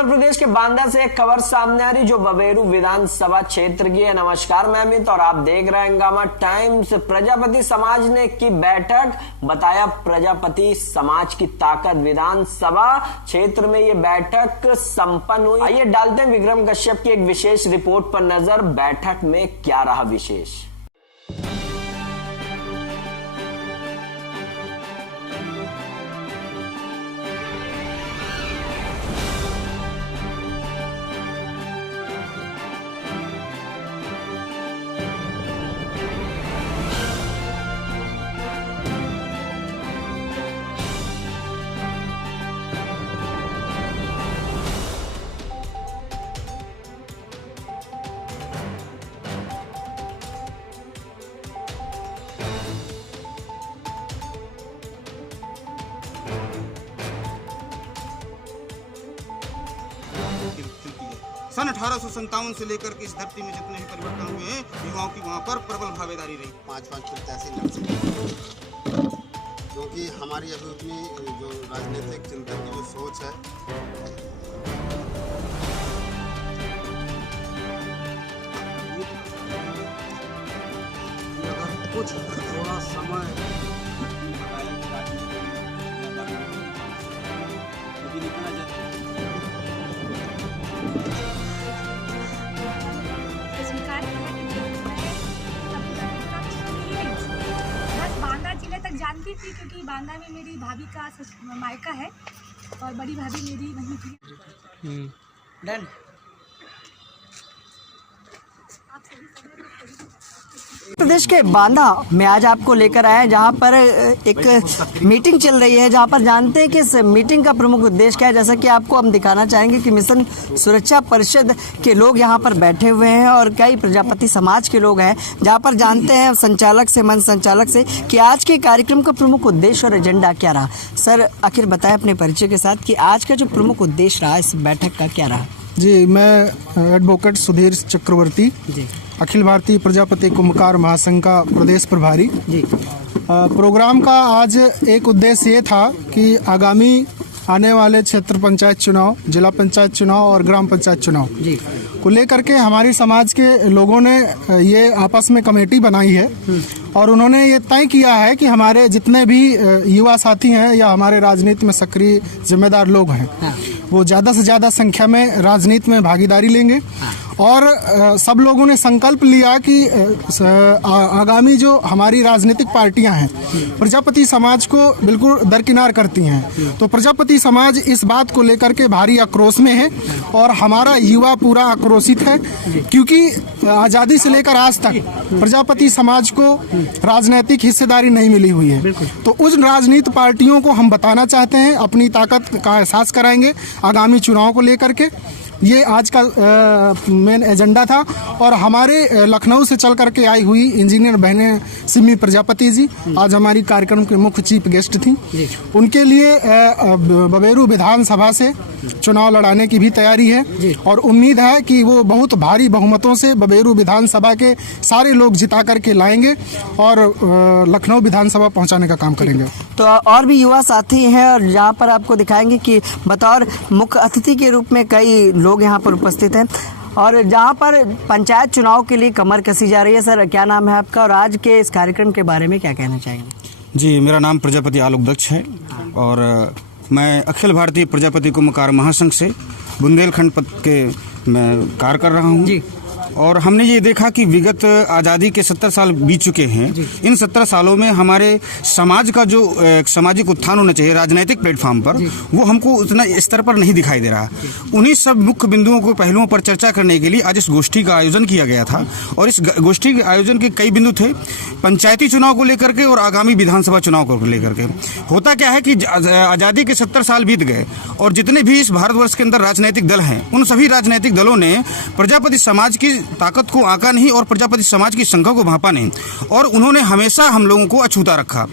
उत्तर प्रदेश के बांदा से एक खबर सामने आ रही जो बबेरू विधानसभा क्षेत्र की है। नमस्कार, मैं अमित और आप देख रहे हैं हंगामा टाइम्स। प्रजापति समाज ने की बैठक, बताया प्रजापति समाज की ताकत। विधानसभा क्षेत्र में ये बैठक संपन्न हुई। आइए डालते हैं विक्रम कश्यप की एक विशेष रिपोर्ट पर नजर। बैठक में क्या रहा विशेष। सन 1857 से लेकर के इस धरती में जितने भी परिवर्तन हुए हैं, युवाओं की वहाँ पर प्रबल भागीदारी रही। 5-5 प्रत्याशी लड़ सके, क्योंकि हमारी अभी उतनी जो राजनीतिक चिंतन की जो सोच है, अगर कुछ थोड़ा समय जानती थी क्योंकि बांदा में मेरी भाभी का मायका है और बड़ी भाभी मेरी वहीं थी। डन। प्रदेश के बांदा में आज आपको लेकर आए जहां पर एक मीटिंग चल रही है, जहां पर जानते हैं कि इस मीटिंग का प्रमुख उद्देश्य क्या है। जैसा कि आपको हम दिखाना चाहेंगे कि मिशन सुरक्षा परिषद के लोग यहां पर बैठे हुए हैं और कई प्रजापति समाज के लोग हैं, जहां पर जानते हैं संचालक से, मंच संचालक से, कि आज के कार्यक्रम का प्रमुख उद्देश्य और एजेंडा क्या रहा। सर, आखिर बताएं अपने परिचय के साथ कि आज का जो प्रमुख उद्देश्य रहा इस बैठक का क्या रहा। जी, मैं एडवोकेट सुधीर चक्रवर्ती जी, अखिल भारतीय प्रजापति कुंभकार महासंघ का प्रदेश प्रभारी जी। प्रोग्राम का आज एक उद्देश्य ये था कि आगामी आने वाले क्षेत्र पंचायत चुनाव, जिला पंचायत चुनाव और ग्राम पंचायत चुनाव जी को लेकर के हमारी समाज के लोगों ने ये आपस में कमेटी बनाई है और उन्होंने ये तय किया है कि हमारे जितने भी युवा साथी हैं या हमारे राजनीति में सक्रिय जिम्मेदार लोग हैं, वो ज़्यादा से ज़्यादा संख्या में राजनीति में भागीदारी लेंगे। और सब लोगों ने संकल्प लिया कि आगामी जो हमारी राजनीतिक पार्टियां हैं प्रजापति समाज को बिल्कुल दरकिनार करती हैं, तो प्रजापति समाज इस बात को लेकर के भारी आक्रोश में है और हमारा युवा पूरा आक्रोशित है, क्योंकि आज़ादी से लेकर आज तक प्रजापति समाज को राजनीतिक हिस्सेदारी नहीं मिली हुई है। तो उस राजनीतिक पार्टियों को हम बताना चाहते हैं, अपनी ताकत का एहसास कराएंगे आगामी चुनाव को लेकर के। ये आज का मेन एजेंडा था। और हमारे लखनऊ से चल करके आई हुई इंजीनियर बहनें सिमी प्रजापति जी आज हमारी कार्यक्रम के मुख्य चीफ गेस्ट थी। उनके लिए बबेरू विधानसभा से चुनाव लड़ाने की भी तैयारी है और उम्मीद है कि वो बहुत भारी बहुमतों से बबेरू विधानसभा के सारे लोग जिता करके लाएंगे और लखनऊ विधानसभा पहुंचाने का काम करेंगे। तो और भी युवा साथी हैं और यहाँ पर आपको दिखाएंगे कि बतौर मुख्य अतिथि के रूप में कई लोग यहाँ पर उपस्थित हैं और जहाँ पर पंचायत चुनाव के लिए कमर कसी जा रही है। सर, क्या नाम है आपका और आज के इस कार्यक्रम के बारे में क्या कहना चाहेंगे। जी, मेरा नाम प्रजापति आलोक दक्ष है और मैं अखिल भारतीय प्रजापति कुंभकार महासंघ से बुंदेलखंड पद के मैं कार्य कर रहा हूँ जी। और हमने ये देखा कि विगत आज़ादी के 70 साल बीत चुके हैं। इन 70 सालों में हमारे समाज का जो सामाजिक उत्थान होना चाहिए राजनीतिक प्लेटफॉर्म पर, वो हमको उतना स्तर पर नहीं दिखाई दे रहा। उन्हीं सब मुख्य बिंदुओं को, पहलुओं पर चर्चा करने के लिए आज इस गोष्ठी का आयोजन किया गया था। और इस गोष्ठी के आयोजन के कई बिंदु थे, पंचायती चुनाव को लेकर के और आगामी विधानसभा चुनाव को लेकर के। होता क्या है कि आज़ादी के 70 साल बीत गए और जितने भी इस भारतवर्ष के अंदर राजनीतिक दल हैं, उन सभी राजनीतिक दलों ने प्रजापति समाज की ताकत को आंका नहीं और प्रजापति समाज की संख्या को भांपा नहीं, और उन्होंने हमेशा हम लोगों को अछूता रखा,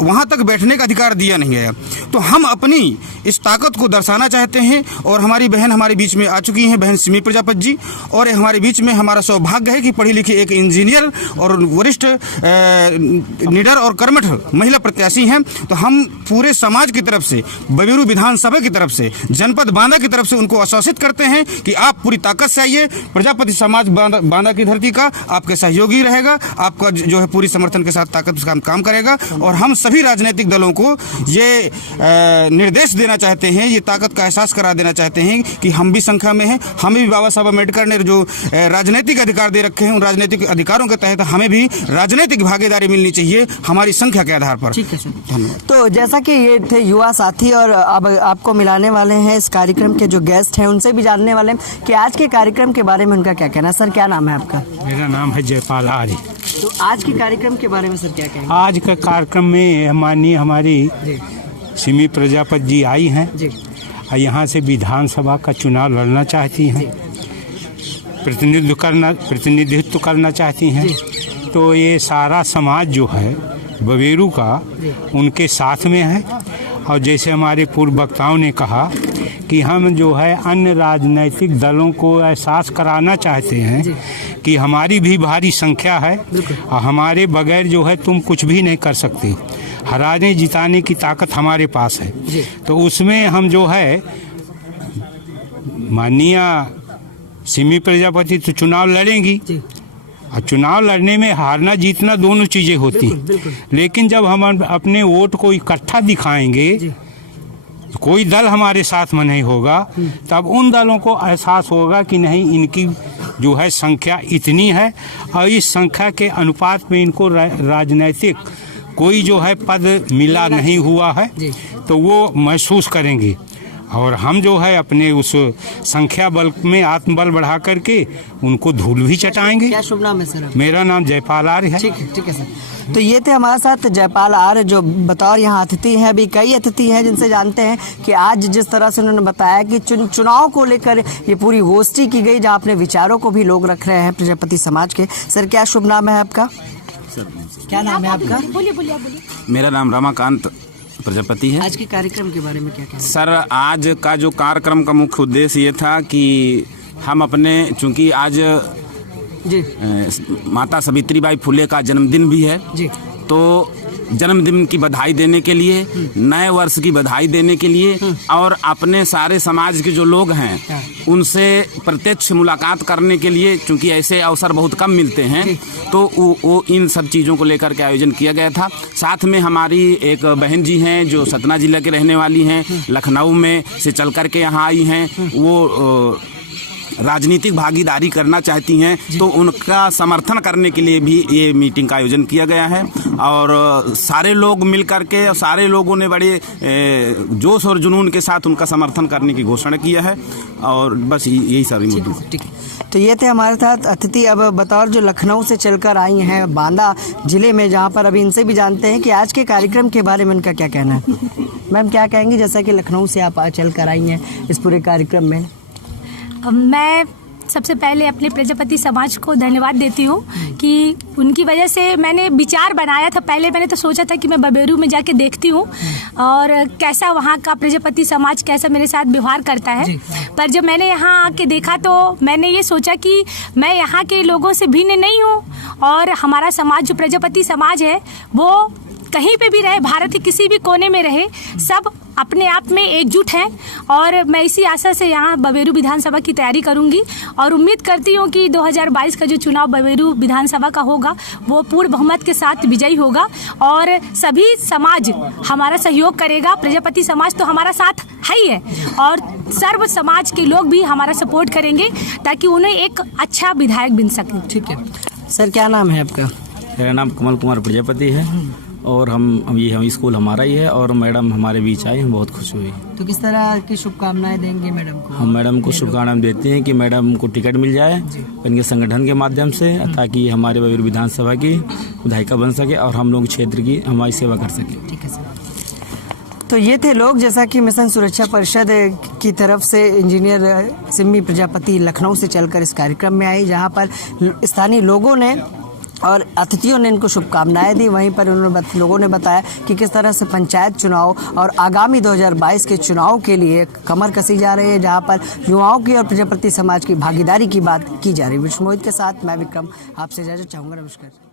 वहाँ तक बैठने का अधिकार दिया नहीं गया। तो हम अपनी इस ताकत को दर्शाना चाहते हैं, और हमारी बहन हमारे बीच में आ चुकी हैं, बहन सिमी प्रजापति जी, और हमारे बीच में हमारा सौभाग्य है कि पढ़ी लिखी एक इंजीनियर और वरिष्ठ निडर और कर्मठ महिला प्रत्याशी हैं। तो हम पूरे समाज की तरफ से, बबेरू विधानसभा की तरफ से, जनपद बांदा की तरफ से उनको आश्वासित करते हैं कि आप पूरी ताकत से आइए, प्रजापति समाज बांदा की धरती का आपके सहयोगी रहेगा, आपका जो है पूरी समर्थन के साथ ताकत से काम करेगा। और हम सभी राजनीतिक दलों को ये निर्देश देना चाहते हैं, ये ताकत का एहसास करा देना चाहते हैं कि हम भी संख्या में हैं, हमें भी बाबा साहब अम्बेडकर ने जो राजनीतिक अधिकार दे रखे हैं, उन राजनीतिक अधिकारों के तहत हमें भी राजनीतिक भागीदारी मिलनी चाहिए हमारी संख्या के आधार पर। ठीक है सर, धन्यवाद। तो जैसा कि ये थे युवा साथी, और अब आपको मिलाने वाले हैं इस कार्यक्रम के जो गेस्ट हैं, उनसे भी जानने वाले हैं कि आज के कार्यक्रम के बारे में उनका क्या कहना है। सर, क्या नाम है आपका? मेरा नाम है जयपाल आर्य। तो आज के कार्यक्रम के बारे में सर क्या कहेंगे? आज का कार्यक्रम में माननीय हमारी सिमी प्रजापति जी आई हैं और यहाँ से विधानसभा का चुनाव लड़ना चाहती हैं, प्रतिनिधित्व करना चाहती हैं। तो ये सारा समाज जो है बबेरू का उनके साथ में है। और जैसे हमारे पूर्व वक्ताओं ने कहा कि हम जो है अन्य राजनीतिक दलों को एहसास कराना चाहते हैं कि हमारी भी भारी संख्या है और हमारे बगैर जो है तुम कुछ भी नहीं कर सकते, हराने जिताने की ताकत हमारे पास है। तो उसमें हम जो है माननीय सिमी प्रजापति तो चुनाव लड़ेंगी, और चुनाव लड़ने में हारना जीतना दोनों चीज़ें होती हैं, लेकिन जब हम अपने वोट को इकट्ठा दिखाएंगे, कोई दल हमारे साथ में नहीं होगा, तब उन दलों को एहसास होगा कि नहीं, इनकी जो है संख्या इतनी है और इस संख्या के अनुपात में इनको राजनीतिक कोई जो है पद मिला नहीं हुआ है, तो वो महसूस करेंगे। और हम जो है अपने उस संख्या बल में आत्मबल बढ़ा करके उनको धूल भी चटाएंगे। क्या शुभ नाम है सर? मेरा नाम जयपाल आर्य है। ठीक है सर। तो ये थे हमारे साथ जयपाल आर्य, जो बतौर यहाँ अतिथि हैं। अभी कई अतिथि हैं जिनसे जानते हैं कि आज जिस तरह से उन्होंने बताया कि चुनाव को लेकर ये पूरी गोष्ठी की गई, जहाँ अपने विचारों को भी लोग रख रहे हैं प्रजापति समाज के। सर, क्या शुभ नाम है आपका? क्या नाम है आपका? बोलिए। मेरा नाम रमाकांत प्रजापति है। आज के कार्यक्रम के बारे में क्या कहना? सर, आज का जो कार्यक्रम का मुख्य उद्देश्य ये था कि हम अपने, चूंकि आज जी माता सावित्रीबाई फुले का जन्मदिन भी है जी, तो जन्मदिन की बधाई देने के लिए, नए वर्ष की बधाई देने के लिए और अपने सारे समाज के जो लोग हैं उनसे प्रत्यक्ष मुलाकात करने के लिए, क्योंकि ऐसे अवसर बहुत कम मिलते हैं, तो वो इन सब चीज़ों को लेकर के आयोजन किया गया था। साथ में हमारी एक बहन जी हैं जो सतना जिला के रहने वाली हैं, लखनऊ में से चल कर के यहाँ आई हैं, वो राजनीतिक भागीदारी करना चाहती हैं, तो उनका समर्थन करने के लिए भी ये मीटिंग का आयोजन किया गया है। और सारे लोग मिल करके, सारे लोगों ने बड़े जोश और जुनून के साथ उनका समर्थन करने की घोषणा किया है। और बस यही सारी मुद्दे। ठीक है। तो ये थे हमारे साथ अतिथि, अब बतौर जो लखनऊ से चलकर आई हैं बांदा जिले में, जहाँ पर अभी इनसे भी जानते हैं कि आज के कार्यक्रम के बारे में उनका क्या कहना है। मैम, क्या कहेंगी, जैसा कि लखनऊ से आप चल कर आई हैं इस पूरे कार्यक्रम में? मैं सबसे पहले अपने प्रजापति समाज को धन्यवाद देती हूँ कि उनकी वजह से मैंने विचार बनाया था। पहले मैंने तो सोचा था कि मैं बबेरू में जाके देखती हूँ और कैसा वहाँ का प्रजापति समाज कैसा मेरे साथ व्यवहार करता है, पर जब मैंने यहाँ आके देखा तो मैंने ये सोचा कि मैं यहाँ के लोगों से भिन्न नहीं हूँ, और हमारा समाज जो प्रजापति समाज है वो कहीं पे भी रहे, भारत के किसी भी कोने में रहे, सब अपने आप में एकजुट हैं। और मैं इसी आशा से यहाँ बबेरू विधानसभा की तैयारी करूँगी और उम्मीद करती हूँ कि 2022 का जो चुनाव बबेरू विधानसभा का होगा वो पूर्ण बहुमत के साथ विजयी होगा और सभी समाज हमारा सहयोग करेगा। प्रजापति समाज तो हमारा साथ है ही है और सर्व समाज के लोग भी हमारा सपोर्ट करेंगे ताकि उन्हें एक अच्छा विधायक बन सके। ठीक है सर, क्या नाम है आपका? मेरा नाम कमल कुमार प्रजापति है और हम स्कूल हमारा ही है और मैडम हमारे बीच आई, हम बहुत खुश हुई। तो किस तरह की शुभकामनाएं देंगे मैडम को? हम मैडम को शुभकामनाएं देते हैं कि मैडम को टिकट मिल जाए इनके संगठन के माध्यम से, ताकि हमारे बबेरू विधानसभा की विधायिका बन सके और हम लोग क्षेत्र की हमारी सेवा कर सके। ठीक है सर। तो ये थे लोग, जैसा कि मिशन सुरक्षा परिषद की तरफ से इंजीनियर सिम्मी प्रजापति लखनऊ से चलकर इस कार्यक्रम में आई, जहां पर स्थानीय लोगों ने और अतिथियों ने इनको शुभकामनाएं दी। वहीं पर लोगों ने बताया कि किस तरह से पंचायत चुनाव और आगामी 2022 के चुनाव के लिए कमर कसी जा रही है, जहां पर युवाओं की और प्रजापति समाज की भागीदारी की बात की जा रही है। विष्णु मोहित के साथ मैं विक्रम आपसे इजाजत चाहूँगा। नमस्कार।